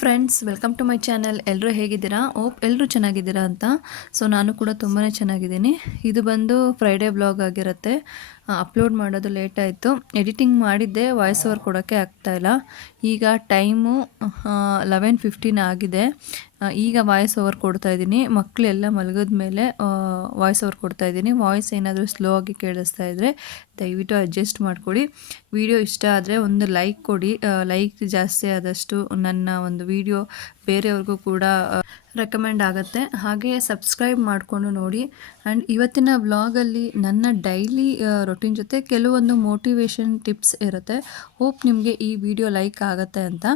Friends, welcome to my channel. ಎಲ್ಲರೂ ಹೇಗಿದ್ದೀರಾ? ಓಪ್ ಎಲ್ಲರೂ ಚೆನ್ನಾಗಿದ್ದೀರಾ ಅಂತ. ಸೊ ನಾನು ಕೂಡ ತುಂಬಾ ಚೆನ್ನಾಗಿದ್ದೀನಿ. ಇದು ಬಂದು ಫ್ರೈಡೇ ವ್ಲಾಗ್ ಆಗಿರುತ್ತೆ. ಅಪ್ಲೋಡ್ ಮಾಡೋದು ಲೇಟ್ ಆಯಿತು. ಎಡಿಟಿಂಗ್ ಮಾಡಿದ್ದೆ, ವಾಯ್ಸ್ ಓವರ್ ಕೊಡೋಕ್ಕೆ ಆಗ್ತಾಯಿಲ್ಲ. ಈಗ ಟೈಮು 11:15 ಆಗಿದೆ. ಈಗ ವಾಯ್ಸ್ ಓವರ್ ಕೊಡ್ತಾಯಿದ್ದೀನಿ. ಮಕ್ಕಳೆಲ್ಲ ಮಲಗಿದ ಮೇಲೆ ವಾಯ್ಸ್ ಓವರ್ ಕೊಡ್ತಾಯಿದ್ದೀನಿ. ವಾಯ್ಸ್ ಏನಾದರೂ ಸ್ಲೋ ಆಗಿ ಕೇಳಿಸ್ತಾ ಇದ್ದರೆ ದಯವಿಟ್ಟು ಅಡ್ಜಸ್ಟ್ ಮಾಡ್ಕೊಳ್ಳಿ. ವಿಡಿಯೋ ಇಷ್ಟ ಆದರೆ ಒಂದು ಲೈಕ್ ಕೊಡಿ. ಲೈಕ್ ಜಾಸ್ತಿ ಆದಷ್ಟು ನನ್ನ ಒಂದು ವಿಡಿಯೋ ಬೇರೆಯವ್ರಿಗೂ ಕೂಡ ರೆಕಮೆಂಡ್ ಆಗುತ್ತೆ. ಹಾಗೆ ಸಬ್ಸ್ಕ್ರೈಬ್ ಮಾಡಿಕೊಂಡು ನೋಡಿ. ಆ್ಯಂಡ್ ಇವತ್ತಿನ ವ್ಲಾಗಲ್ಲಿ ನನ್ನ ಡೈಲಿ ರೊಟೀನ್ ಜೊತೆ ಕೆಲವೊಂದು ಮೋಟಿವೇಶನ್ ಟಿಪ್ಸ್ ಇರುತ್ತೆ. ಹೋಪ್ ನಿಮಗೆ ಈ ವಿಡಿಯೋ ಲೈಕ್ ಆಗುತ್ತೆ ಅಂತ.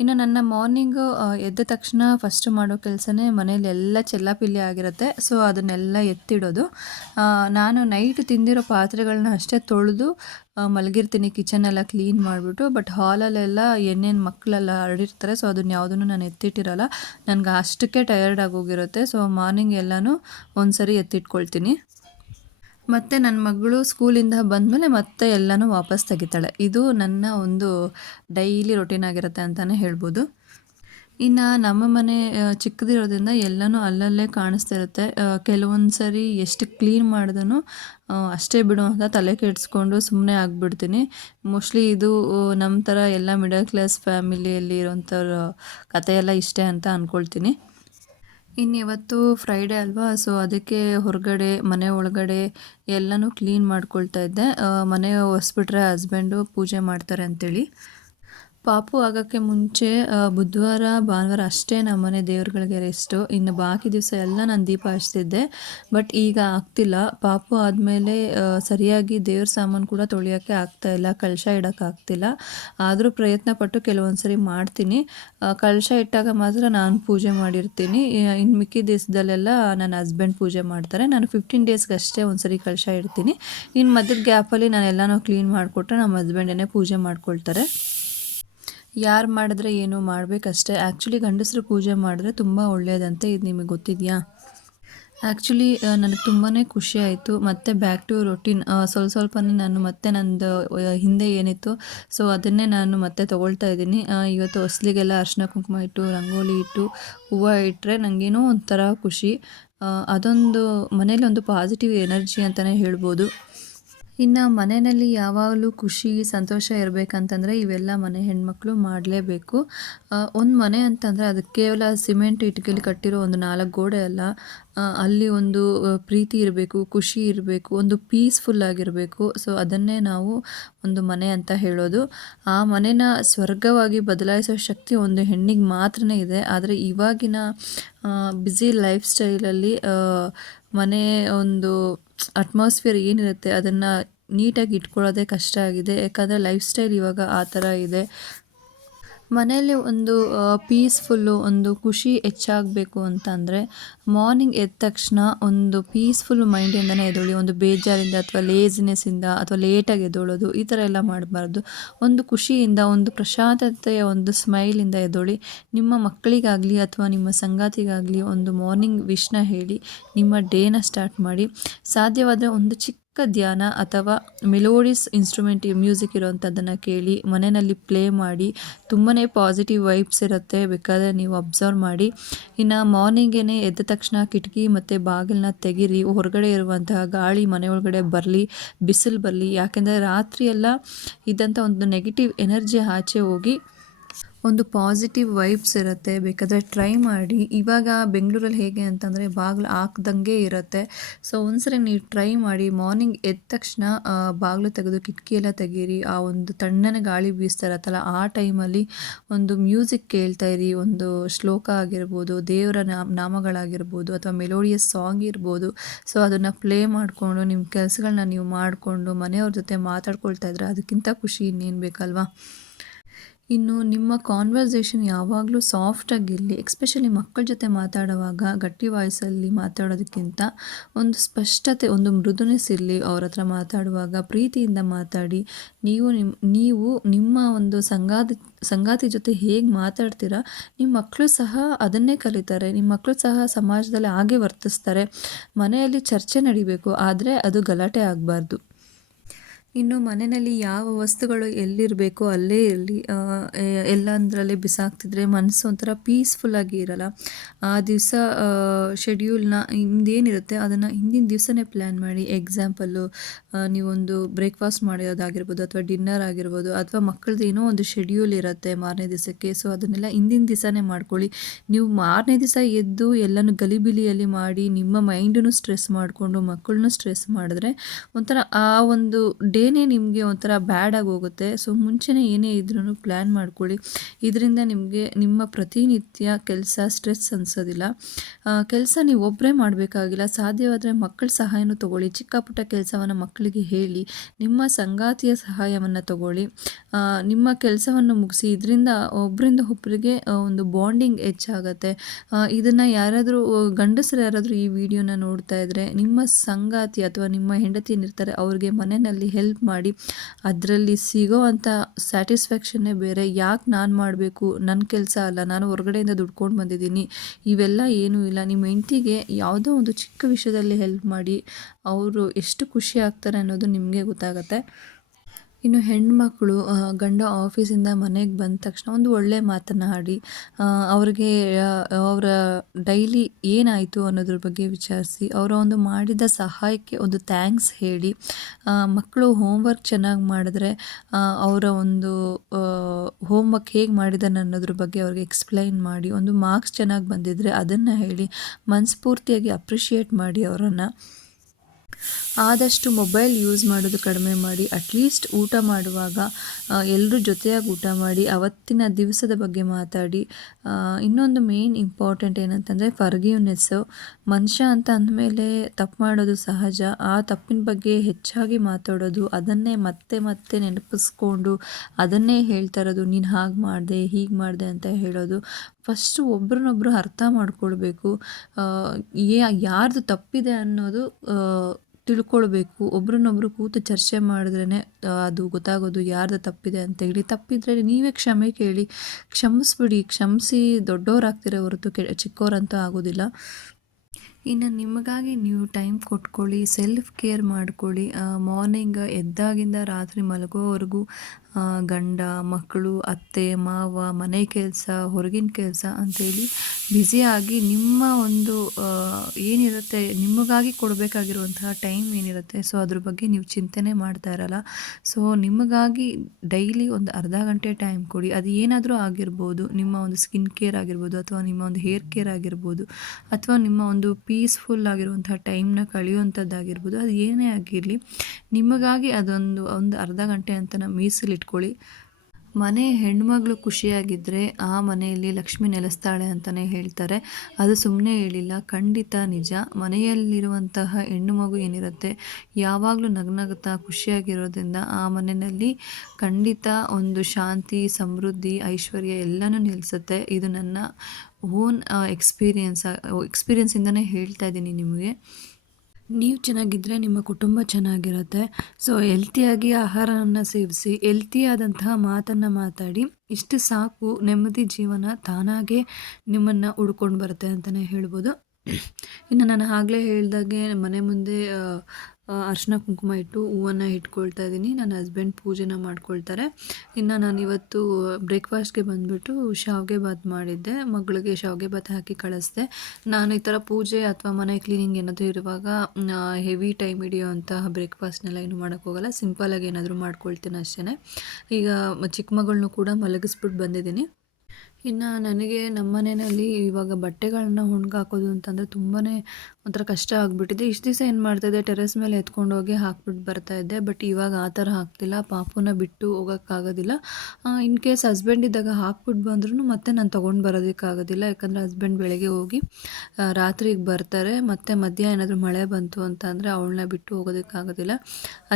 ಇನ್ನು ನನ್ನ ಮಾರ್ನಿಂಗು ಎದ್ದ ತಕ್ಷಣ ಫಸ್ಟ್ ಮಾಡೋ ಕೆಲಸನೇ ಮನೇಲಿ ಎಲ್ಲ ಚೆಲ್ಲಾಪಿಲ್ಲಿ ಆಗಿರುತ್ತೆ. ಸೊ ಅದನ್ನೆಲ್ಲ ಎತ್ತಿಡೋದು. ನಾನು ನೈಟ್ ತಿಂದಿರೋ ಪಾತ್ರೆಗಳನ್ನ ಅಷ್ಟೇ ತೊಳೆದು ಮಲಗಿರ್ತೀನಿ, ಕಿಚನೆಲ್ಲ ಕ್ಲೀನ್ ಮಾಡಿಬಿಟ್ಟು. ಬಟ್ ಹಾಲಲ್ಲೆಲ್ಲ ಏನೇನು ಮಕ್ಕಳೆಲ್ಲ ಹರಡಿರ್ತಾರೆ, ಸೊ ಅದನ್ನ ಯಾವುದನ್ನು ನಾನು ಎತ್ತಿಟ್ಟಿರಲ್ಲ. ನನಗೆ ಅಷ್ಟಕ್ಕೆ ಟಯರ್ಡ್ ಆಗೋಗಿರುತ್ತೆ. ಸೊ ಮಾರ್ನಿಂಗ್ ಎಲ್ಲನೂ ಒಂದ್ಸರಿ ಎತ್ತಿಟ್ಕೊಳ್ತೀನಿ. ಮತ್ತು ನನ್ನ ಮಗಳು ಸ್ಕೂಲಿಂದ ಬಂದಮೇಲೆ ಮತ್ತೆ ಎಲ್ಲನೂ ವಾಪಸ್ ತೆಗಿತಾಳೆ. ಇದು ನನ್ನ ಒಂದು ಡೈಲಿ ರೊಟೀನ್ ಆಗಿರುತ್ತೆ ಅಂತಲೇ ಹೇಳ್ಬೋದು. ಇನ್ನು ನಮ್ಮ ಮನೆ ಚಿಕ್ಕದಿರೋದ್ರಿಂದ ಎಲ್ಲನೂ ಅಲ್ಲಲ್ಲೇ ಕಾಣಿಸ್ತಾ ಇರುತ್ತೆ. ಕೆಲವೊಂದು ಸರಿ ಎಷ್ಟು ಕ್ಲೀನ್ ಮಾಡಿದ್ರೂ ಅಷ್ಟೇ ಬಿಡು ಅಂತ ತಲೆ ಕೆಡಿಸ್ಕೊಂಡು ಸುಮ್ಮನೆ ಆಗಿಬಿಡ್ತೀನಿ. ಮೋಸ್ಟ್ಲಿ ಇದು ನಮ್ಮ ಥರ ಎಲ್ಲ ಮಿಡಲ್ ಕ್ಲಾಸ್ ಫ್ಯಾಮಿಲಿಯಲ್ಲಿ ಇರೋಂಥವ್ರ ಕಥೆಯೆಲ್ಲ ಇಷ್ಟೇ ಅಂತ ಅಂದ್ಕೊಳ್ತೀನಿ. ಇನ್ನು ಇವತ್ತು ಫ್ರೈಡೇ ಅಲ್ವಾ, ಸೊ ಅದಕ್ಕೆ ಹೊರಗಡೆ ಮನೆ ಒಳಗಡೆ ಎಲ್ಲನೂ ಕ್ಲೀನ್ ಮಾಡ್ಕೊಳ್ತಾ ಇದ್ದೆ. ಮನೆ ಒರೆಸ್ಬಿಟ್ರೆ ಹಸ್ಬೆಂಡು ಪೂಜೆ ಮಾಡ್ತಾರೆ ಅಂಥೇಳಿ. ಪಾಪು ಆಗೋಕ್ಕೆ ಮುಂಚೆ ಬುಧವಾರ ಭಾನುವಾರ ಅಷ್ಟೇ ನಮ್ಮನೆ ದೇವ್ರುಗಳಿಗೆ ರೆಸ್ಟು. ಇನ್ನು ಬಾಕಿ ದಿವಸ ಎಲ್ಲ ನಾನು ದೀಪ ಹಚ್ತಿದ್ದೆ. ಬಟ್ ಈಗ ಆಗ್ತಿಲ್ಲ. ಪಾಪು ಆದಮೇಲೆ ಸರಿಯಾಗಿ ದೇವ್ರ ಸಾಮಾನು ಕೂಡ ತೊಳೆಯೋಕ್ಕೆ ಆಗ್ತಾಯಿಲ್ಲ, ಕಲಶ ಇಡೋಕ್ಕೆ ಆಗ್ತಿಲ್ಲ. ಆದರೂ ಪ್ರಯತ್ನ ಪಟ್ಟು ಕೆಲವೊಂದು ಸರಿ ಮಾಡ್ತೀನಿ. ಕಲಶ ಇಟ್ಟಾಗ ಮಾತ್ರ ನಾನು ಪೂಜೆ ಮಾಡಿರ್ತೀನಿ. ಇನ್ನು ಮಿಕ್ಕಿ ದಿವಸದಲ್ಲೆಲ್ಲ ನನ್ನ ಹಸ್ಬೆಂಡ್ ಪೂಜೆ ಮಾಡ್ತಾರೆ. ನಾನು 15 ಡೇಸ್ಗೆ ಅಷ್ಟೇ ಒಂದು ಸರಿ ಕಲಶ ಇಡ್ತೀನಿ. ಇನ್ನು ಮಧ್ಯದ ಗ್ಯಾಪಲ್ಲಿ ನಾನು ಎಲ್ಲನೂ ಕ್ಲೀನ್ ಮಾಡಿಕೊಟ್ರೆ ನಮ್ಮ ಹಸ್ಬೆಂಡೇ ಪೂಜೆ ಮಾಡ್ಕೊಳ್ತಾರೆ. ಯಾರು ಮಾಡಿದ್ರೆ ಏನು ಮಾಡಬೇಕಷ್ಟೇ. ಆ್ಯಕ್ಚುಲಿ ಗಂಡಸರು ಪೂಜೆ ಮಾಡಿದ್ರೆ ತುಂಬ ಒಳ್ಳೆಯದಂತೆ. ಇದು ನಿಮಗೆ ಗೊತ್ತಿದೆಯಾ? ಆ್ಯಕ್ಚುಲಿ ನನಗೆ ತುಂಬಾ ಖುಷಿ ಆಯಿತು. ಮತ್ತು ಬ್ಯಾಕ್ ಟು ರೊಟೀನ್ ಸ್ವಲ್ಪನೇ ನಾನು ಮತ್ತೆ ನಂದು ಹಿಂದೆ ಏನಿತ್ತು ಸೊ ಅದನ್ನೇ ನಾನು ಮತ್ತೆ ತೊಗೊಳ್ತಾ ಇದ್ದೀನಿ. ಇವತ್ತು ಹೊಸ್ಲಿಗೆಲ್ಲ ಅರಿಶಿನ ಕುಂಕುಮ ಇಟ್ಟು ರಂಗೋಲಿ ಇಟ್ಟು ಹೂವು ಇಟ್ಟರೆ ನನಗೇನೋ ಒಂಥರ ಖುಷಿ. ಅದೊಂದು ಮನೇಲಿ ಒಂದು ಪಾಸಿಟಿವ್ ಎನರ್ಜಿ ಅಂತಲೇ ಹೇಳ್ಬೋದು. ಇನ್ನು ಮನೆಯಲ್ಲಿ ಯಾವಾಗಲೂ ಖುಷಿ ಸಂತೋಷ ಇರಬೇಕಂತಂದರೆ ಇವೆಲ್ಲ ಮನೆ ಹೆಣ್ಮಕ್ಳು ಮಾಡಲೇಬೇಕು. ಒಂದು ಮನೆ ಅಂತಂದರೆ ಅದಕ್ಕೆ ಕೇವಲ ಸಿಮೆಂಟ್ ಇಟ್ಟಿಗೆಲಿ ಕಟ್ಟಿರೋ ಒಂದು 4 ಗೋಡೆ ಅಲ್ಲ. ಅಲ್ಲಿ ಒಂದು ಪ್ರೀತಿ ಇರಬೇಕು, ಖುಷಿ ಇರಬೇಕು, ಒಂದು ಪೀಸ್ಫುಲ್ ಆಗಿರಬೇಕು. ಸೊ ಅದನ್ನೇ ನಾವು ಒಂದು ಮನೆ ಅಂತ ಹೇಳೋದು. ಆ ಮನೆನ ಸ್ವರ್ಗವಾಗಿ ಬದಲಾಯಿಸೋ ಶಕ್ತಿ ಒಂದು ಹೆಣ್ಣಿಗೆ ಮಾತ್ರ ಇದೆ. ಆದರೆ ಇವಾಗಿನ ಬ್ಯುಸಿ ಲೈಫ್ ಸ್ಟೈಲಲ್ಲಿ ಮನೆ ಒಂದು ಅಟ್ಮಾಸ್ಫಿಯರ್ ಏನಿರುತ್ತೆ ಅದನ್ನು ನೀಟಾಗಿ ಇಟ್ಕೊಳ್ಳೋದೇ ಕಷ್ಟ ಆಗಿದೆ. ಯಾಕಂದರೆ ಲೈಫ್ ಸ್ಟೈಲ್ ಇವಾಗ ಆ ಥರ ಇದೆ. ಮನೆಯಲ್ಲಿ ಒಂದು ಪೀಸ್ಫುಲ್ಲು ಒಂದು ಖುಷಿ ಹೆಚ್ಚಾಗಬೇಕು ಅಂತಂದರೆ ಮಾರ್ನಿಂಗ್ ಎದ್ದ ತಕ್ಷಣ ಒಂದು ಪೀಸ್ಫುಲ್ ಮೈಂಡಿಂದನೇ ಎದ್ದೇಳಿ. ಒಂದು ಬೇಜಾರಿಂದ ಅಥವಾ ಲೇಜಿನೆಸ್ಸಿಂದ ಅಥವಾ ಲೇಟಾಗಿ ಎದ್ದೇಳೋದು ಈ ಥರ ಎಲ್ಲ ಮಾಡಬಾರ್ದು. ಒಂದು ಖುಷಿಯಿಂದ, ಒಂದು ಪ್ರಶಾಂತತೆಯ ಒಂದು ಸ್ಮೈಲಿಂದ ಎದ್ದೇಳಿ. ನಿಮ್ಮ ಮಕ್ಕಳಿಗಾಗಲಿ ಅಥವಾ ನಿಮ್ಮ ಸಂಗಾತಿಗಾಗಲಿ ಒಂದು ಮಾರ್ನಿಂಗ್ ವಿಶ್ನ ಹೇಳಿ ನಿಮ್ಮ ಡೇನ ಸ್ಟಾರ್ಟ್ ಮಾಡಿ. ಸಾಧ್ಯವಾದರೆ ಒಂದು ಚಿಕ್ಕ ಧ್ಯಾನ ಅಥವಾ ಮೆಲೋಡಿಯಸ್ ಇನ್ಸ್ಟ್ರೂಮೆಂಟ್ ಮ್ಯೂಸಿಕ್ ಇರೋವಂಥದ್ದನ್ನು ಕೇಳಿ ಮನೆಯಲ್ಲಿ ಪ್ಲೇ ಮಾಡಿ. ತುಂಬಾ ಪಾಸಿಟಿವ್ ವೈಬ್ಸ್ ಇರುತ್ತೆ. ಬೇಕಾದರೆ ನೀವು ಅಬ್ಸರ್ವ್ ಮಾಡಿ. ಇನ್ನು ಮಾರ್ನಿಂಗೇ ಎದ್ದ ತಕ್ಷಣ ಕಿಟಕಿ ಮತ್ತು ಬಾಗಿಲನ್ನ ತೆಗೀರಿ. ಹೊರಗಡೆ ಇರುವಂತಹ ಗಾಳಿ ಮನೆ ಒಳಗಡೆ ಬರಲಿ, ಬಿಸಿಲು ಬರಲಿ. ಯಾಕೆಂದರೆ ರಾತ್ರಿ ಎಲ್ಲ ಇದ್ದಂಥ ಒಂದು ನೆಗೆಟಿವ್ ಎನರ್ಜಿ ಆಚೆ ಹೋಗಿ ಒಂದು ಪಾಸಿಟಿವ್ ವೈಬ್ಸ್ ಇರುತ್ತೆ. ಬೇಕಾದರೆ ಟ್ರೈ ಮಾಡಿ. ಇವಾಗ ಬೆಂಗಳೂರಲ್ಲಿ ಹೇಗೆ ಅಂತಂದರೆ ಬಾಗಿಲು ಹಾಕ್ದಂಗೆ ಇರುತ್ತೆ. ಸೊ ಒಂದ್ಸರಿ ನೀವು ಟ್ರೈ ಮಾಡಿ. ಮಾರ್ನಿಂಗ್ ಎದ್ದ ತಕ್ಷಣ ಬಾಗಿಲು ತೆಗೆದು ಕಿಟಕಿ ಎಲ್ಲ ತೆಗೀರಿ. ಆ ಒಂದು ತಣ್ಣನೆ ಗಾಳಿ ಬೀಸ್ತಾ ಇರತ್ತಲ್ಲ, ಆ ಟೈಮಲ್ಲಿ ಒಂದು ಮ್ಯೂಸಿಕ್ ಕೇಳ್ತಾ ಇರಿ. ಒಂದು ಶ್ಲೋಕ ಆಗಿರ್ಬೋದು, ದೇವರ ನಾಮಗಳಾಗಿರ್ಬೋದು ಅಥವಾ ಮೆಲೋಡಿಯಸ್ ಸಾಂಗ್ ಇರ್ಬೋದು. ಸೊ ಅದನ್ನು ಪ್ಲೇ ಮಾಡಿಕೊಂಡು ನಿಮ್ಮ ಕೆಲಸಗಳನ್ನ ನೀವು ಮಾಡಿಕೊಂಡು ಮನೆಯವ್ರ ಜೊತೆ ಮಾತಾಡ್ಕೊಳ್ತಾ ಇದ್ರೆ ಅದಕ್ಕಿಂತ ಖುಷಿ ಇನ್ನೇನು ಬೇಕಲ್ವಾ? ಇನ್ನು ನಿಮ್ಮ ಕಾನ್ವರ್ಸೇಷನ್ ಯಾವಾಗಲೂ ಸಾಫ್ಟಾಗಿರಲಿ. ಎಸ್ಪೆಷಲಿ ಮಕ್ಕಳ ಜೊತೆ ಮಾತಾಡುವಾಗ ಗಟ್ಟಿ ವಾಯ್ಸಲ್ಲಿ ಮಾತಾಡೋದಕ್ಕಿಂತ ಒಂದು ಸ್ಪಷ್ಟತೆ, ಒಂದು ಮೃದುನೆಸ್ ಇರಲಿ. ಅವ್ರ ಹತ್ರ ಮಾತಾಡುವಾಗ ಪ್ರೀತಿಯಿಂದ ಮಾತಾಡಿ. ನೀವು ನಿಮ್ಮ ಒಂದು ಸಂಗಾತಿ ಜೊತೆ ಹೇಗೆ ಮಾತಾಡ್ತೀರಾ ನಿಮ್ಮ ಮಕ್ಕಳು ಸಹ ಅದನ್ನೇ ಕಲಿತಾರೆ. ನಿಮ್ಮ ಮಕ್ಕಳು ಸಹ ಸಮಾಜದಲ್ಲಿ ಹಾಗೆ ವರ್ತಿಸ್ತಾರೆ. ಮನೆಯಲ್ಲಿ ಚರ್ಚೆ ನಡಿಬೇಕು, ಆದರೆ ಅದು ಗಲಾಟೆ ಆಗಬಾರ್ದು. ಇನ್ನು ಮನೆಯಲ್ಲಿ ಯಾವ ವಸ್ತುಗಳು ಎಲ್ಲಿರಬೇಕೋ ಅಲ್ಲೇ ಇರಲಿ, ಎಲ್ಲಂದರಲ್ಲಿ ಬಿಸಾಕ್ತಿದ್ರೆ ಮನಸ್ಸು ಒಂಥರ ಪೀಸ್ಫುಲ್ಲಾಗಿ ಇರಲ್ಲ. ಆ ದಿವಸ ಶೆಡ್ಯೂಲ್ನ ಹಿಂದೇನಿರುತ್ತೆ ಅದನ್ನು ಹಿಂದಿನ ದಿವಸನೇ ಪ್ಲ್ಯಾನ್ ಮಾಡಿ. ಎಕ್ಸಾಂಪಲ್ಲು, ನೀವೊಂದು ಬ್ರೇಕ್ಫಾಸ್ಟ್ ಮಾಡಿರೋದಾಗಿರ್ಬೋದು ಅಥವಾ ಡಿನ್ನರ್ ಆಗಿರ್ಬೋದು, ಅಥವಾ ಮಕ್ಕಳದ್ದು ಏನೋ ಒಂದು ಶೆಡ್ಯೂಲ್ ಇರುತ್ತೆ ಮಾರನೇ ದಿವಸಕ್ಕೆ. ಸೊ ಅದನ್ನೆಲ್ಲ ಹಿಂದಿನ ದಿವಸನೇ ಮಾಡ್ಕೊಳ್ಳಿ. ನೀವು ಮಾರನೇ ದಿವಸ ಎದ್ದು ಎಲ್ಲನೂ ಗಲಿಬಿಲಿಯಲ್ಲಿ ಮಾಡಿ ನಿಮ್ಮ ಮೈಂಡನ್ನು ಸ್ಟ್ರೆಸ್ ಮಾಡಿಕೊಂಡು ಮಕ್ಕಳನ್ನೂ ಸ್ಟ್ರೆಸ್ ಮಾಡಿದ್ರೆ ಒಂಥರ ಆ ಒಂದು ಡೇನೇ ನಿಮಗೆ ಒಂಥರ ಬ್ಯಾಡಾಗಿ ಹೋಗುತ್ತೆ. ಸೊ ಮುಂಚೆನೇ ಏನೇ ಇದ್ರೂ ಪ್ಲ್ಯಾನ್ ಮಾಡ್ಕೊಳ್ಳಿ. ಇದರಿಂದ ನಿಮಗೆ ನಿಮ್ಮ ಪ್ರತಿನಿತ್ಯ ಕೆಲಸ ಸ್ಟ್ರೆಸ್ ಅನಿಸೋದಿಲ್ಲ. ಕೆಲಸ ನೀವು ಒಬ್ಬರೇ ಮಾಡಬೇಕಾಗಿಲ್ಲ, ಸಾಧ್ಯವಾದರೆ ಮಕ್ಕಳ ಸಹಾಯನೂ ತೊಗೊಳ್ಳಿ. ಚಿಕ್ಕ ಪುಟ್ಟ ಕೆಲಸವನ್ನು ಮಕ್ಕಳಿಗೆ ಹೇಳಿ, ನಿಮ್ಮ ಸಂಗಾತಿಯ ಸಹಾಯವನ್ನು ತಗೊಳ್ಳಿ, ನಿಮ್ಮ ಕೆಲಸವನ್ನು ಮುಗಿಸಿ. ಇದರಿಂದ ಒಬ್ಬರಿಂದ ಒಬ್ಬರಿಗೆ ಒಂದು ಬಾಂಡಿಂಗ್ ಹೆಚ್ಚಾಗತ್ತೆ. ಇದನ್ನು ಯಾರಾದರೂ ಗಂಡಸರು ಯಾರಾದರೂ ಈ ವಿಡಿಯೋನ ನೋಡ್ತಾ ಇದ್ದರೆ, ನಿಮ್ಮ ಸಂಗಾತಿ ಅಥವಾ ನಿಮ್ಮ ಹೆಂಡತಿ ಏನಿರ್ತಾರೆ ಅವ್ರಿಗೆ ಮನೆಯಲ್ಲಿ ಹೆಲ್ಪ್ ಮಾಡಿ. ಅದರಲ್ಲಿ ಸಿಗೋ ಅಂಥ ಸ್ಯಾಟಿಸ್ಫ್ಯಾಕ್ಷನ್ನೇ ಬೇರೆ. ಯಾಕೆ ನಾನು ಮಾಡಬೇಕು, ನನ್ನ ಕೆಲಸ ಅಲ್ಲ, ನಾನು ಹೊರಗಡೆಯಿಂದ ದುಡ್ಕೊಂಡು ಬಂದಿದ್ದೀನಿ, ಇವೆಲ್ಲ ಏನೂ ಇಲ್ಲ. ನಿಮ್ಮ ಹೆಂಡತಿಗೆ ಯಾವುದೋ ಒಂದು ಚಿಕ್ಕ ವಿಷಯದಲ್ಲಿ ಹೆಲ್ಪ್ ಮಾಡಿ, ಅವರು ಎಷ್ಟು ಖುಷಿ ಆಗ್ತಾರೆ ಅನ್ನೋದು ನಿಮಗೆ ಗೊತ್ತಾಗುತ್ತೆ. ಇನ್ನು ಹೆಣ್ಮಕ್ಳು ಗಂಡ ಆಫೀಸಿಂದ ಮನೆಗೆ ಬಂದ ತಕ್ಷಣ ಒಂದು ಒಳ್ಳೆಯ ಮಾತನಾಡಿ ಅವ್ರಿಗೆ ಅವರ ಡೈಲಿ ಏನಾಯಿತು ಅನ್ನೋದ್ರ ಬಗ್ಗೆ ವಿಚಾರಿಸಿ, ಅವರ ಒಂದು ಮಾಡಿದ ಸಹಾಯಕ್ಕೆ ಒಂದು ಥ್ಯಾಂಕ್ಸ್ ಹೇಳಿ. ಮಕ್ಕಳು ಹೋಮ್ವರ್ಕ್ ಚೆನ್ನಾಗಿ ಮಾಡಿದ್ರೆ ಅವರ ಒಂದು ಹೋಮ್ವರ್ಕ್ ಹೇಗೆ ಮಾಡಿದ್ದಾನೆ ಅನ್ನೋದ್ರ ಬಗ್ಗೆ ಅವ್ರಿಗೆ ಎಕ್ಸ್ಪ್ಲೈನ್ ಮಾಡಿ. ಒಂದು ಮಾರ್ಕ್ಸ್ ಚೆನ್ನಾಗಿ ಬಂದಿದ್ದರೆ ಅದನ್ನು ಹೇಳಿ, ಮನಸ್ಫೂರ್ತಿಯಾಗಿ ಅಪ್ರಿಷಿಯೇಟ್ ಮಾಡಿ ಅವರನ್ನು. ಆದಷ್ಟು ಮೊಬೈಲ್ ಯೂಸ್ ಮಾಡೋದು ಕಡಿಮೆ ಮಾಡಿ. ಅಟ್ಲೀಸ್ಟ್ ಊಟ ಮಾಡುವಾಗ ಎಲ್ಲರೂ ಜೊತೆಯಾಗಿ ಊಟ ಮಾಡಿ, ಅವತ್ತಿನ ದಿವಸದ ಬಗ್ಗೆ ಮಾತಾಡಿ. ಇನ್ನೊಂದು ಮೇನ್ ಇಂಪಾರ್ಟೆಂಟ್ ಏನಂತಂದರೆ ಫರ್ಗಿವ್ನೆಸ್ಸು. ಮನುಷ್ಯ ಅಂತ ಅಂದಮೇಲೆ ತಪ್ಪು ಮಾಡೋದು ಸಹಜ. ಆ ತಪ್ಪಿನ ಬಗ್ಗೆ ಹೆಚ್ಚಾಗಿ ಮಾತಾಡೋದು, ಅದನ್ನೇ ಮತ್ತೆ ಮತ್ತೆ ನೆನಪಿಸ್ಕೊಂಡು ಅದನ್ನೇ ಹೇಳ್ತಾ ಇರೋದು, ನೀನು ಹಾಗೆ ಮಾಡಿದೆ ಹೀಗೆ ಮಾಡಿದೆ ಅಂತ ಹೇಳೋದು. ಫಸ್ಟು ಒಬ್ರನ್ನೊಬ್ರು ಅರ್ಥ ಮಾಡ್ಕೊಳ್ಬೇಕು. ಯಾರ್ದು ತಪ್ಪಿದೆ ಅನ್ನೋದು ತಿಳ್ಕೊಳ್ಬೇಕು. ಒಬ್ರನ್ನೊಬ್ರು ಕೂತು ಚರ್ಚೆ ಮಾಡಿದ್ರೇ ಅದು ಗೊತ್ತಾಗೋದು ಯಾರ್ದು ತಪ್ಪಿದೆ ಅಂತೇಳಿ. ತಪ್ಪಿದ್ರೆ ನೀವೇ ಕ್ಷಮೆ ಕೇಳಿ, ಕ್ಷಮಿಸ್ಬಿಡಿ. ಕ್ಷಮಿಸಿ ದೊಡ್ಡವರಾಗ್ತೀರ ಹೊರತು ಚಿಕ್ಕವರಂತೂ ಆಗೋದಿಲ್ಲ. ಇನ್ನು ನಿಮಗಾಗಿ ನೀವು ಟೈಮ್ ಕೊಟ್ಕೊಳ್ಳಿ, ಸೆಲ್ಫ್ ಕೇರ್ ಮಾಡ್ಕೊಳ್ಳಿ. ಮಾರ್ನಿಂಗ್ ಎದ್ದಾಗಿಂದ ರಾತ್ರಿ ಮಲಗೋವರೆಗೂ ಗಂಡ, ಮಕ್ಕಳು, ಅತ್ತೆ, ಮಾವ, ಮನೆ ಕೆಲಸ, ಹೊರಗಿನ ಕೆಲಸ ಅಂಥೇಳಿ ಬ್ಯುಸಿಯಾಗಿ ನಿಮ್ಮ ಒಂದು ಏನಿರುತ್ತೆ ನಿಮಗಾಗಿ ಕೊಡಬೇಕಾಗಿರುವಂತಹ ಟೈಮ್ ಏನಿರುತ್ತೆ, ಸೊ ಅದ್ರ ಬಗ್ಗೆ ನೀವು ಚಿಂತನೆ ಮಾಡ್ತಾ ಇರಲ್ಲ. ಸೊ ನಿಮಗಾಗಿ ಡೈಲಿ ಒಂದು ಅರ್ಧ ಗಂಟೆ ಟೈಮ್ ಕೊಡಿ. ಅದು ಏನಾದರೂ ಆಗಿರ್ಬೋದು, ನಿಮ್ಮ ಒಂದು ಸ್ಕಿನ್ ಕೇರ್ ಆಗಿರ್ಬೋದು, ಅಥವಾ ನಿಮ್ಮ ಒಂದು ಹೇರ್ ಕೇರ್ ಆಗಿರ್ಬೋದು, ಅಥವಾ ನಿಮ್ಮ ಒಂದು ಪೀಸ್ಫುಲ್ ಆಗಿರುವಂಥ ಟೈಮ್ನ ಕಳೆಯುವಂಥದ್ದಾಗಿರ್ಬೋದು. ಅದು ಏನೇ ಆಗಿರಲಿ, ನಿಮಗಾಗಿ ಒಂದು ಅರ್ಧ ಗಂಟೆ ಅಂತ ಮೀಸಲಿಟ್ಕೊಳ್ಳಿ. ಮನೆ ಹೆಣ್ಮಗಳು ಖುಷಿಯಾಗಿದ್ದರೆ ಆ ಮನೆಯಲ್ಲಿ ಲಕ್ಷ್ಮಿ ನೆಲೆಸ್ತಾಳೆ ಅಂತಲೇ ಹೇಳ್ತಾರೆ. ಅದು ಸುಮ್ಮನೆ ಹೇಳಿಲ್ಲ, ಖಂಡಿತ ನಿಜ. ಮನೆಯಲ್ಲಿರುವಂತಹ ಹೆಣ್ಣು ಮಗು ಏನಿರುತ್ತೆ ಯಾವಾಗಲೂ ನಗ್ನಗ್ತಾ ಖುಷಿಯಾಗಿರೋದ್ರಿಂದ ಆ ಮನೆಯಲ್ಲಿ ಖಂಡಿತ ಒಂದು ಶಾಂತಿ, ಸಮೃದ್ಧಿ, ಐಶ್ವರ್ಯ ಎಲ್ಲನೂ ನಿಲ್ಲಿಸುತ್ತೆ. ಇದು ನನ್ನ ಓನ್ ಎಕ್ಸ್ಪೀರಿಯನ್ಸಿಂದನೇ ಹೇಳ್ತಾ ಇದ್ದೀನಿ ನಿಮಗೆ. ನೀವು ಚೆನ್ನಾಗಿದ್ದರೆ ನಿಮ್ಮ ಕುಟುಂಬ ಚೆನ್ನಾಗಿರುತ್ತೆ. ಸೊ ಹೆಲ್ತಿಯಾಗಿ ಆಹಾರವನ್ನು ಸೇವಿಸಿ, ಹೆಲ್ತಿಯಾದಂತಹ ಮಾತನ್ನು ಮಾತಾಡಿ. ಇಷ್ಟು ಸಾಕು, ನೆಮ್ಮದಿ ಜೀವನ ತಾನಾಗೇ ನಿಮ್ಮನ್ನು ಹುಡ್ಕೊಂಡು ಬರುತ್ತೆ ಅಂತಲೇ ಹೇಳ್ಬೋದು. ಇನ್ನು ನಾನು ಆಗಲೇ ಹೇಳ್ದಾಗೆ ಮನೆ ಮುಂದೆ ಅರಿಶಿನ ಕುಂಕುಮ ಇಟ್ಟು ಹೂವನ್ನು ಇಟ್ಕೊಳ್ತಾ ಇದ್ದೀನಿ. ನನ್ನ ಹಸ್ಬೆಂಡ್ ಪೂಜೆನ ಮಾಡ್ಕೊಳ್ತಾರೆ. ಇನ್ನು ನಾನು ಇವತ್ತು ಬ್ರೇಕ್ಫಾಸ್ಟ್ಗೆ ಬಂದುಬಿಟ್ಟು ಶಾವಿಗೆ ಬಾತ್ ಮಾಡಿದ್ದೆ. ಮಗಳಿಗೆ ಶಾವಿಗೆ ಬಾತ್ ಹಾಕಿ ಕಳಿಸ್ದೆ. ನಾನು ಈ ಥರ ಪೂಜೆ ಅಥವಾ ಮನೆ ಕ್ಲೀನಿಂಗ್ ಏನಾದರೂ ಇರುವಾಗ ಹೆವಿ ಟೈಮ್ ಹಿಡಿಯೋವಂತಹ ಬ್ರೇಕ್ಫಾಸ್ಟ್ನೆಲ್ಲ ಏನು ಮಾಡೋಕ್ಕೋಗಲ್ಲ. ಸಿಂಪಲಾಗಿ ಏನಾದರೂ ಮಾಡ್ಕೊಳ್ತೀನಿ ಅಷ್ಟೇ. ಈಗ ಚಿಕ್ಕ ಮಗಳನ್ನೂ ಕೂಡ ಮಲಗಿಸ್ಬಿಟ್ಟು ಬಂದಿದ್ದೀನಿ. ಇನ್ನು ನನಗೆ ನಮ್ಮ ಮನೆಯಲ್ಲಿ ಇವಾಗ ಬಟ್ಟೆಗಳನ್ನ ಒಣಗಾಕೋದು ಅಂತಂದರೆ ತುಂಬಾ ಒಂಥರ ಕಷ್ಟ ಆಗಿಬಿಟ್ಟಿದೆ. ಇಷ್ಟು ದಿವಸ ಏನು ಮಾಡ್ತಾಯಿದ್ದೆ, ಟೆರೆಸ್ ಮೇಲೆ ಎತ್ಕೊಂಡೋಗಿ ಹಾಕ್ಬಿಟ್ಟು ಬರ್ತಾಯಿದ್ದೆ. ಬಟ್ ಇವಾಗ ಆ ಥರ ಹಾಕ್ತಿಲ್ಲ. ಪಾಪುನ ಬಿಟ್ಟು ಹೋಗೋಕ್ಕಾಗೋದಿಲ್ಲ. ಇನ್ ಕೇಸ್ ಹಸ್ಬೆಂಡ್ ಇದ್ದಾಗ ಹಾಕ್ಬಿಟ್ಟು ಬಂದ್ರೂ ಮತ್ತೆ ನಾನು ತೊಗೊಂಡು ಬರೋದಕ್ಕಾಗೋದಿಲ್ಲ. ಯಾಕಂದರೆ ಹಸ್ಬೆಂಡ್ ಬೆಳಗ್ಗೆ ಹೋಗಿ ರಾತ್ರಿಗೆ ಬರ್ತಾರೆ. ಮತ್ತು ಮಧ್ಯ ಏನಾದರೂ ಮಳೆ ಬಂತು ಅಂತ ಅಂದರೆ ಅವಳನ್ನ ಬಿಟ್ಟು ಹೋಗೋದಕ್ಕಾಗೋದಿಲ್ಲ.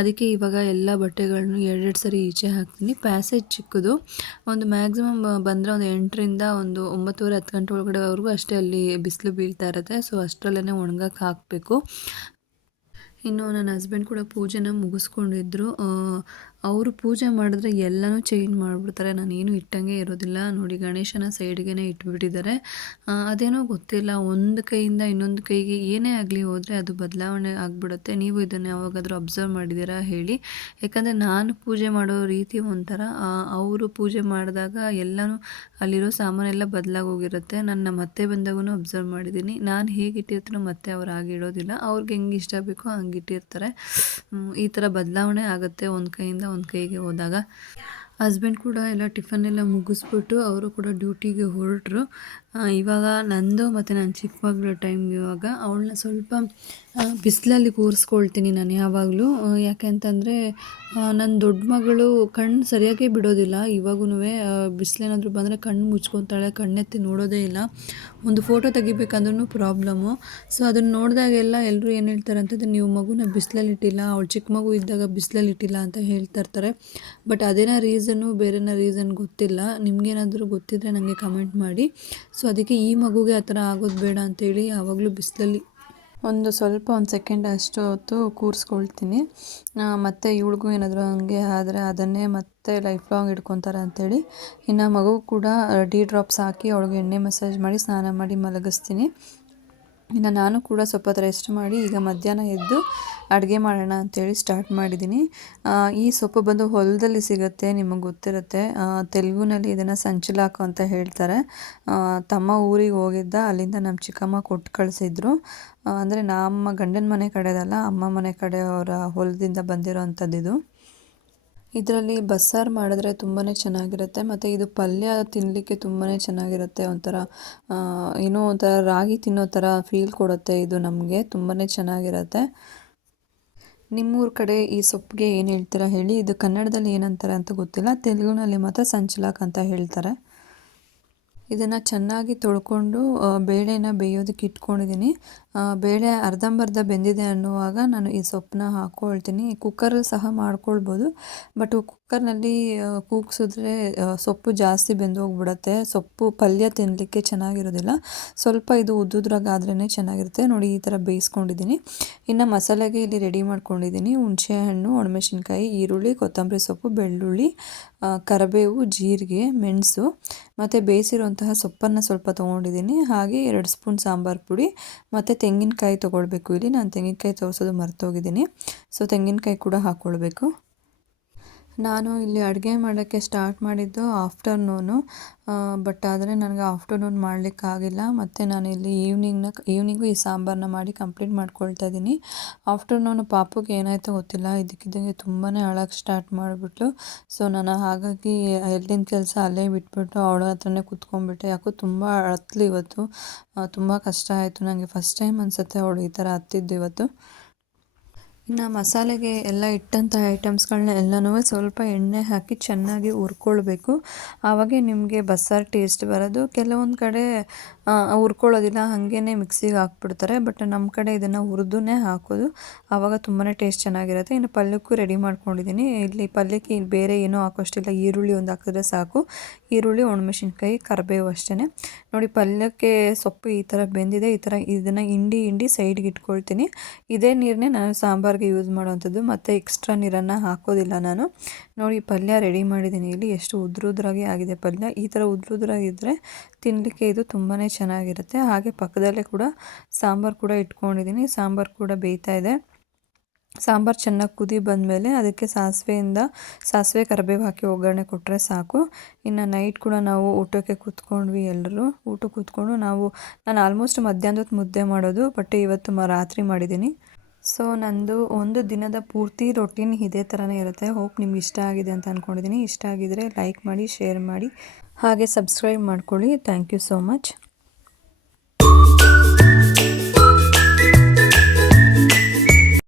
ಅದಕ್ಕೆ ಇವಾಗ ಎಲ್ಲ ಬಟ್ಟೆಗಳನ್ನೂ ಎರಡೆರಡು ಸರಿ ಈಚೆ ಹಾಕ್ತೀನಿ. ಪ್ಯಾಸೇಜ್ ಚಿಕ್ಕದು, ಒಂದು ಮ್ಯಾಕ್ಸಿಮಮ್ ಬಂದರೆ ಒಂದು 8ರಿಂದ ಒಂದು 9:30 10 ಗಂಟೆ ಒಳಗಡೆವರೆಗೂ ಅಷ್ಟೇ ಅಲ್ಲಿ ಬಿಸಿಲು ಬೀಳ್ತಾ ಇರುತ್ತೆ. ಸೊ ಅಷ್ಟರಲ್ಲೇ ಒಣಗಕ್ಕೆ ಹಾಕಬೇಕು. ಇನ್ನು ನನ್ನ ಹಸ್ಬೆಂಡ್ ಕೂಡ ಪೂಜೆನ ಮುಗಿಸ್ಕೊಂಡಿದ್ರು. ಅವರು ಪೂಜೆ ಮಾಡಿದ್ರೆ ಎಲ್ಲನೂ ಚೇಂಜ್ ಮಾಡಿಬಿಡ್ತಾರೆ. ನಾನೇನು ಇಟ್ಟಂಗೆ ಇರೋದಿಲ್ಲ. ನೋಡಿ ಗಣೇಶನ ಸೈಡ್ಗೆ ಇಟ್ಬಿಟ್ಟಿದ್ದಾರೆ. ಅದೇನೋ ಗೊತ್ತಿಲ್ಲ, ಒಂದು ಕೈಯಿಂದ ಇನ್ನೊಂದು ಕೈಗೆ ಏನೇ ಆಗಲಿ ಹೋದರೆ ಅದು ಬದಲಾವಣೆ ಆಗಿಬಿಡುತ್ತೆ. ನೀವು ಇದನ್ನು ಯಾವಾಗಾದರೂ ಅಬ್ಸರ್ವ್ ಮಾಡಿದ್ದೀರಾ ಹೇಳಿ? ಯಾಕಂದರೆ ನಾನು ಪೂಜೆ ಮಾಡೋ ರೀತಿ ಒಂಥರ, ಅವರು ಪೂಜೆ ಮಾಡಿದಾಗ ಎಲ್ಲನೂ ಅಲ್ಲಿರೋ ಸಾಮಾನೆಲ್ಲ ಬದಲಾಗೋಗಿರುತ್ತೆ. ನನ್ನ ಮತ್ತೆ ಬಂದಾಗೂ ಅಬ್ಸರ್ವ್ ಮಾಡಿದ್ದೀನಿ. ನಾನು ಹೇಗೆ ಇಟ್ಟಿರ್ತೀನೋ ಮತ್ತೆ ಅವ್ರು ಹಾಗೆ ಇಡೋದಿಲ್ಲ. ಅವ್ರಿಗೆ ಹೆಂಗೆ ಇಷ್ಟ ಬೇಕೋ ಹಂಗೆ ಇಟ್ಟಿರ್ತಾರೆ. ಈ ಥರ ಬದಲಾವಣೆ ಆಗುತ್ತೆ ಒಂದು ಕೈಯಿಂದ ಒಂದು ಕೈಗೆ ಹೋದಾಗ. ಹಸ್ಬೆಂಡ್ ಕೂಡ ಎಲ್ಲ ಟಿಫನ್ ಎಲ್ಲ ಮುಗಿಸ್ಬಿಟ್ಟು ಅವರು ಕೂಡ ಡ್ಯೂಟಿಗೆ ಹೊರಟರು. ಇವಾಗ ನಂದು ಮತ್ತು ನನ್ನ ಚಿಕ್ಕ ಮಗಳ ಟೈಮ್. ಇವಾಗ ಅವಳನ್ನ ಸ್ವಲ್ಪ ಬಿಸಿಲಲ್ಲಿ ಕೂರಿಸ್ಕೊಳ್ತೀನಿ ನಾನು ಯಾವಾಗಲೂ. ಯಾಕೆ ಅಂತಂದರೆ ನನ್ನ ದೊಡ್ಡ ಮಗಳು ಕಣ್ಣು ಸರಿಯಾಗೇ ಬಿಡೋದಿಲ್ಲ. ಇವಾಗೂ ಬಿಸಿಲೇನಾದರೂ ಬಂದರೆ ಕಣ್ಣು ಮುಚ್ಕೊತಾಳೆ, ಕಣ್ಣೆತ್ತಿ ನೋಡೋದೇ ಇಲ್ಲ. ಒಂದು ಫೋಟೋ ತೆಗಿಬೇಕಂದ್ರೂ ಪ್ರಾಬ್ಲಮ್ಮು. ಸೊ ಅದನ್ನು ನೋಡಿದಾಗೆಲ್ಲ ಎಲ್ಲರೂ ಏನು ಹೇಳ್ತಾರೆ ಅಂತಂದರೆ, ನೀವು ಮಗುನ ಬಿಸಿಲಲ್ಲಿಟ್ಟಿಲ್ಲ, ಅವಳು ಚಿಕ್ಕ ಮಗು ಇದ್ದಾಗ ಬಿಸಿಲಲ್ಲಿಟ್ಟಿಲ್ಲ ಅಂತ ಹೇಳ್ತಾ ಇರ್ತಾರೆ. ಬಟ್ ಅದೇನೋ ರೀಸನ್ನು ಬೇರೆನೋ ರೀಸನ್ ಗೊತ್ತಿಲ್ಲ. ನಿಮಗೇನಾದರೂ ಗೊತ್ತಿದ್ದರೆ ನನಗೆ ಕಮೆಂಟ್ ಮಾಡಿ. ಸೊ ಅದಕ್ಕೆ ಈ ಮಗುಗೆ ಆ ಥರ ಆಗೋದು ಬೇಡ ಅಂತೇಳಿ ಯಾವಾಗಲೂ ಬಿಸಿಲಲ್ಲಿ ಒಂದು ಸೆಕೆಂಡ್ ಅಷ್ಟು ಹೊತ್ತು ಕೂರಿಸ್ಕೊಳ್ತೀನಿ. ಮತ್ತು ಇವಳಿಗೂ ಏನಾದರೂ ಹಂಗೆ ಆದರೆ ಅದನ್ನೇ ಮತ್ತೆ ಲೈಫ್ ಲಾಂಗ್ ಇಟ್ಕೊತಾರೆ ಅಂಥೇಳಿ. ಇನ್ನು ಮಗು ಕೂಡ ಡಿ ಡ್ರಾಪ್ಸ್ ಹಾಕಿ ಅವಳಿಗೆ ಎಣ್ಣೆ ಮಸಾಜ್ ಮಾಡಿ ಸ್ನಾನ ಮಾಡಿ ಮಲಗಿಸ್ತೀನಿ. ಇನ್ನು ನಾನು ಕೂಡ ಸ್ವಲ್ಪ ಹೊತ್ತು ರೆಸ್ಟ್ ಮಾಡಿ ಈಗ ಮಧ್ಯಾಹ್ನ ಎದ್ದು ಅಡುಗೆ ಮಾಡೋಣ ಅಂಥೇಳಿ ಸ್ಟಾರ್ಟ್ ಮಾಡಿದ್ದೀನಿ. ಈ ಸೊಪ್ಪು ಬಂದು ಹೊಲದಲ್ಲಿ ಸಿಗುತ್ತೆ, ನಿಮಗೆ ಗೊತ್ತಿರುತ್ತೆ. ತೆಲುಗುನಲ್ಲಿ ಇದನ್ನು ಸಂಚಲಾಕು ಅಂತ ಹೇಳ್ತಾರೆ. ತಮ್ಮ ಊರಿಗೆ ಹೋಗಿದ್ದ, ಅಲ್ಲಿಂದ ನಮ್ಮ ಚಿಕ್ಕಮ್ಮ ಕೊಟ್ಟು ಕಳಿಸಿದ್ರು. ಅಂದರೆ ನಮ್ಮ ಗಂಡನ ಮನೆ ಕಡೆದಲ್ಲ, ಅಮ್ಮ ಮನೆ ಕಡೆಯವರ ಹೊಲದಿಂದ ಬಂದಿರೋ ಅಂಥದ್ದಿದು. ಇದರಲ್ಲಿ ಬಸ್ಸಾರು ಮಾಡಿದ್ರೆ ತುಂಬಾ ಚೆನ್ನಾಗಿರುತ್ತೆ. ಮತ್ತು ಇದು ಪಲ್ಯ ತಿನ್ನಲಿಕ್ಕೆ ತುಂಬಾ ಚೆನ್ನಾಗಿರುತ್ತೆ. ಒಂಥರ ಏನೋ ಒಂಥರ ರಾಗಿ ತಿನ್ನೋ ಥರ ಫೀಲ್ ಕೊಡುತ್ತೆ. ಇದು ನಮಗೆ ತುಂಬಾ ಚೆನ್ನಾಗಿರುತ್ತೆ. ನಿಮ್ಮೂರ ಕಡೆ ಈ ಸೊಪ್ಪಿಗೆ ಏನು ಹೇಳ್ತೀರಾ ಹೇಳಿ? ಇದು ಕನ್ನಡದಲ್ಲಿ ಏನಂತಾರೆ ಅಂತ ಗೊತ್ತಿಲ್ಲ, ತೆಲುಗುನಲ್ಲಿ ಮಾತ್ರ ಸಂಚಲಾಕ್ ಅಂತ ಹೇಳ್ತಾರೆ. ಇದನ್ನು ಚೆನ್ನಾಗಿ ತೊಳ್ಕೊಂಡು ಬೇಳೆನ ಬೇಯೋದಕ್ಕೆ ಇಟ್ಕೊಂಡಿದ್ದೀನಿ. ಬೇಳೆ ಅರ್ಧಂಬರ್ಧ ಬೆಂದಿದೆ ಅನ್ನುವಾಗ ನಾನು ಈ ಸೊಪ್ಪನ್ನ ಹಾಕ್ಕೊಳ್ತೀನಿ. ಕುಕ್ಕರಲ್ಲಿ ಸಹ ಮಾಡ್ಕೊಳ್ಬೋದು, ಬಟ್ ಕುಕ್ಕರ್ನಲ್ಲಿ ಕೂಗಿಸಿದ್ರೆ ಸೊಪ್ಪು ಜಾಸ್ತಿ ಬೆಂದೋಗ್ಬಿಡುತ್ತೆ. ಸೊಪ್ಪು ಪಲ್ಯ ತಿನ್ನಲಿಕ್ಕೆ ಚೆನ್ನಾಗಿರೋದಿಲ್ಲ. ಸ್ವಲ್ಪ ಇದು ಉದ್ದುದ್ರಾಗಾದ್ರೇ ಚೆನ್ನಾಗಿರುತ್ತೆ. ನೋಡಿ ಈ ಥರ ಬೇಯಿಸ್ಕೊಂಡಿದ್ದೀನಿ. ಇನ್ನು ಮಸಾಲೆಗೆ ಇಲ್ಲಿ ರೆಡಿ ಮಾಡ್ಕೊಂಡಿದ್ದೀನಿ. ಹುಣಸೆಹಣ್ಣು, ಒಣಮೆಣಸಿನ್ಕಾಯಿ, ಈರುಳ್ಳಿ, ಕೊತ್ತಂಬರಿ ಸೊಪ್ಪು, ಬೆಳ್ಳುಳ್ಳಿ, ಕರಿಬೇವು, ಜೀರಿಗೆ, ಮೆಣಸು ಮತ್ತು ಬೇಯಿಸಿರುವಂತಹ ಸೊಪ್ಪನ್ನು ಸ್ವಲ್ಪ ತೊಗೊಂಡಿದ್ದೀನಿ. ಹಾಗೆ 2 ಸ್ಪೂನ್ ಸಾಂಬಾರು ಪುಡಿ ಮತ್ತು ತೆಂಗಿನಕಾಯಿ ತೊಗೊಳ್ಬೇಕು. ಇಲ್ಲಿ ನಾನು ತೆಂಗಿನಕಾಯಿ ತೋರಿಸೋದು ಮರ್ತೋಗಿದ್ದೀನಿ. ಸೊ ತೆಂಗಿನಕಾಯಿ ಕೂಡ ಹಾಕ್ಕೊಳ್ಬೇಕು. ನಾನು ಇಲ್ಲಿ ಅಡುಗೆ ಮಾಡೋಕ್ಕೆ ಸ್ಟಾರ್ಟ್ ಮಾಡಿದ್ದು ಆಫ್ಟರ್ನೂನು. ಬಟ್ ಆದರೆ ನನಗೆ ಆಫ್ಟರ್ನೂನ್ ಮಾಡಲಿಕ್ಕಾಗಿಲ್ಲ. ಮತ್ತು ನಾನು ಇಲ್ಲಿ ಈವ್ನಿಂಗು ಈ ಸಾಂಬಾರನ್ನ ಮಾಡಿ ಕಂಪ್ಲೀಟ್ ಮಾಡ್ಕೊಳ್ತಾ ಇದ್ದೀನಿ. ಆಫ್ಟರ್ನೂನು ಪಾಪುಗೆ ಏನಾಯಿತೋ ಗೊತ್ತಿಲ್ಲ, ಇದಕ್ಕಿದ್ದಂಗೆ ತುಂಬಾ ಅಳಕ್ಕೆ ಸ್ಟಾರ್ಟ್ ಮಾಡಿಬಿಟ್ಲು. ಸೊ ನಾನು ಹಾಗಾಗಿ ಎಲ್ಲಿನ ಕೆಲಸ ಅಲ್ಲೇ ಬಿಟ್ಬಿಟ್ಟು ಅವಳ ಹತ್ರನೇ ಕೂತ್ಕೊಂಡ್ಬಿಟ್ಟೆ. ಯಾಕೋ ತುಂಬ ಅಳತ್ಲು ಇವತ್ತು. ತುಂಬ ಕಷ್ಟ ಆಯಿತು ನನಗೆ. ಫಸ್ಟ್ ಟೈಮ್ ಅನಿಸುತ್ತೆ ಅವಳು ಈ ಥರ ಹತ್ತಿದ್ದು ಇವತ್ತು. ಇನ್ನು ಮಸಾಲೆಗೆ ಎಲ್ಲ ಇಟ್ಟಂಥ ಐಟಮ್ಸ್ಗಳನ್ನ ಎಲ್ಲನೂ ಸ್ವಲ್ಪ ಎಣ್ಣೆ ಹಾಕಿ ಚೆನ್ನಾಗಿ ಹುರ್ಕೊಳ್ಬೇಕು. ಆವಾಗೇ ನಿಮಗೆ ಬಸ್ಸಾರು ಟೇಸ್ಟ್ ಬರೋದು. ಕೆಲವೊಂದು ಕಡೆ ಹುರ್ಕೊಳ್ಳೋದಿಲ್ಲ, ಹಾಗೇ ಮಿಕ್ಸಿಗೆ ಹಾಕ್ಬಿಡ್ತಾರೆ. ಬಟ್ ನಮ್ಮ ಕಡೆ ಇದನ್ನು ಹುರಿದುನೇ ಹಾಕೋದು, ಆವಾಗ ತುಂಬಾ ಟೇಸ್ಟ್ ಚೆನ್ನಾಗಿರುತ್ತೆ. ಇನ್ನು ಪಲ್ಯಕ್ಕೂ ರೆಡಿ ಮಾಡ್ಕೊಂಡಿದ್ದೀನಿ. ಇಲ್ಲಿ ಪಲ್ಯಕ್ಕೆ ಬೇರೆ ಏನೂ ಹಾಕೋಷ್ಟಿಲ್ಲ, ಈರುಳ್ಳಿ ಒಂದು ಹಾಕಿದ್ರೆ ಸಾಕು. ಈರುಳ್ಳಿ, ಒಣಮೆಣಸಿನ್ಕಾಯಿ, ಕರಿಬೇವು ಅಷ್ಟೇ. ನೋಡಿ ಪಲ್ಯಕ್ಕೆ ಸೊಪ್ಪು ಈ ಥರ ಬೆಂದಿದೆ. ಈ ಥರ ಇದನ್ನು ಹಿಂಡಿ ಸೈಡ್ಗೆ ಇಟ್ಕೊಳ್ತೀನಿ. ಇದೇ ನೀರನ್ನೇ ನಾನು ಸಾಂಬಾರಿಗೆ ಯೂಸ್ ಮಾಡೋವಂಥದ್ದು, ಮತ್ತು ಎಕ್ಸ್ಟ್ರಾ ನೀರನ್ನು ಹಾಕೋದಿಲ್ಲ ನಾನು. ನೋಡಿ ಪಲ್ಯ ರೆಡಿ ಮಾಡಿದ್ದೀನಿ. ಇಲ್ಲಿ ಎಷ್ಟು ಉದ್ರಾಗಿ ಆಗಿದೆ ಪಲ್ಯ. ಈ ಥರ ಉದ್ರಾಗಿದ್ದರೆ ತಿನ್ನಲಿಕ್ಕೆ ಇದು ತುಂಬಾ ಚೆನ್ನಾಗಿರುತ್ತೆ. ಹಾಗೆ ಪಕ್ಕದಲ್ಲೇ ಕೂಡ ಸಾಂಬಾರು ಕೂಡ ಇಟ್ಕೊಂಡಿದ್ದೀನಿ. ಸಾಂಬಾರು ಕೂಡ ಬೇಯ್ತಾ ಇದೆ. ಸಾಂಬಾರು ಚೆನ್ನಾಗಿ ಕುದಿ ಬಂದಮೇಲೆ ಅದಕ್ಕೆ ಸಾಸಿವೆ ಕರಿಬೇವು ಹಾಕಿ ಒಗ್ಗರಣೆ ಕೊಟ್ಟರೆ ಸಾಕು. ಇನ್ನು ನೈಟ್ ಕೂಡ ನಾವು ಊಟಕ್ಕೆ ಕೂತ್ಕೊಂಡ್ವಿ. ಎಲ್ಲರೂ ಊಟಕ್ಕೆ ಕೂತ್ಕೊಂಡು ನಾನು ಆಲ್ಮೋಸ್ಟ್ ಮಧ್ಯಾಹ್ನದ ಮುದ್ದೆ ಮಾಡೋದು, ಬಟ್ ಇವತ್ತು ರಾತ್ರಿ ಮಾಡಿದ್ದೀನಿ. ಸೊ ನಂದು ಒಂದು ದಿನದ ಪೂರ್ತಿ ರೊಟೀನ್ ಇದೇ ಥರನೇ ಇರುತ್ತೆ. ಹೋಪ್ ನಿಮ್ಗೆ ಇಷ್ಟ ಆಗಿದೆ ಅಂತ ಅಂದ್ಕೊಂಡಿದ್ದೀನಿ. ಇಷ್ಟ ಆಗಿದರೆ ಲೈಕ್ ಮಾಡಿ, ಶೇರ್ ಮಾಡಿ, ಹಾಗೆ ಸಬ್ಸ್ಕ್ರೈಬ್ ಮಾಡ್ಕೊಳ್ಳಿ. Thank you so much.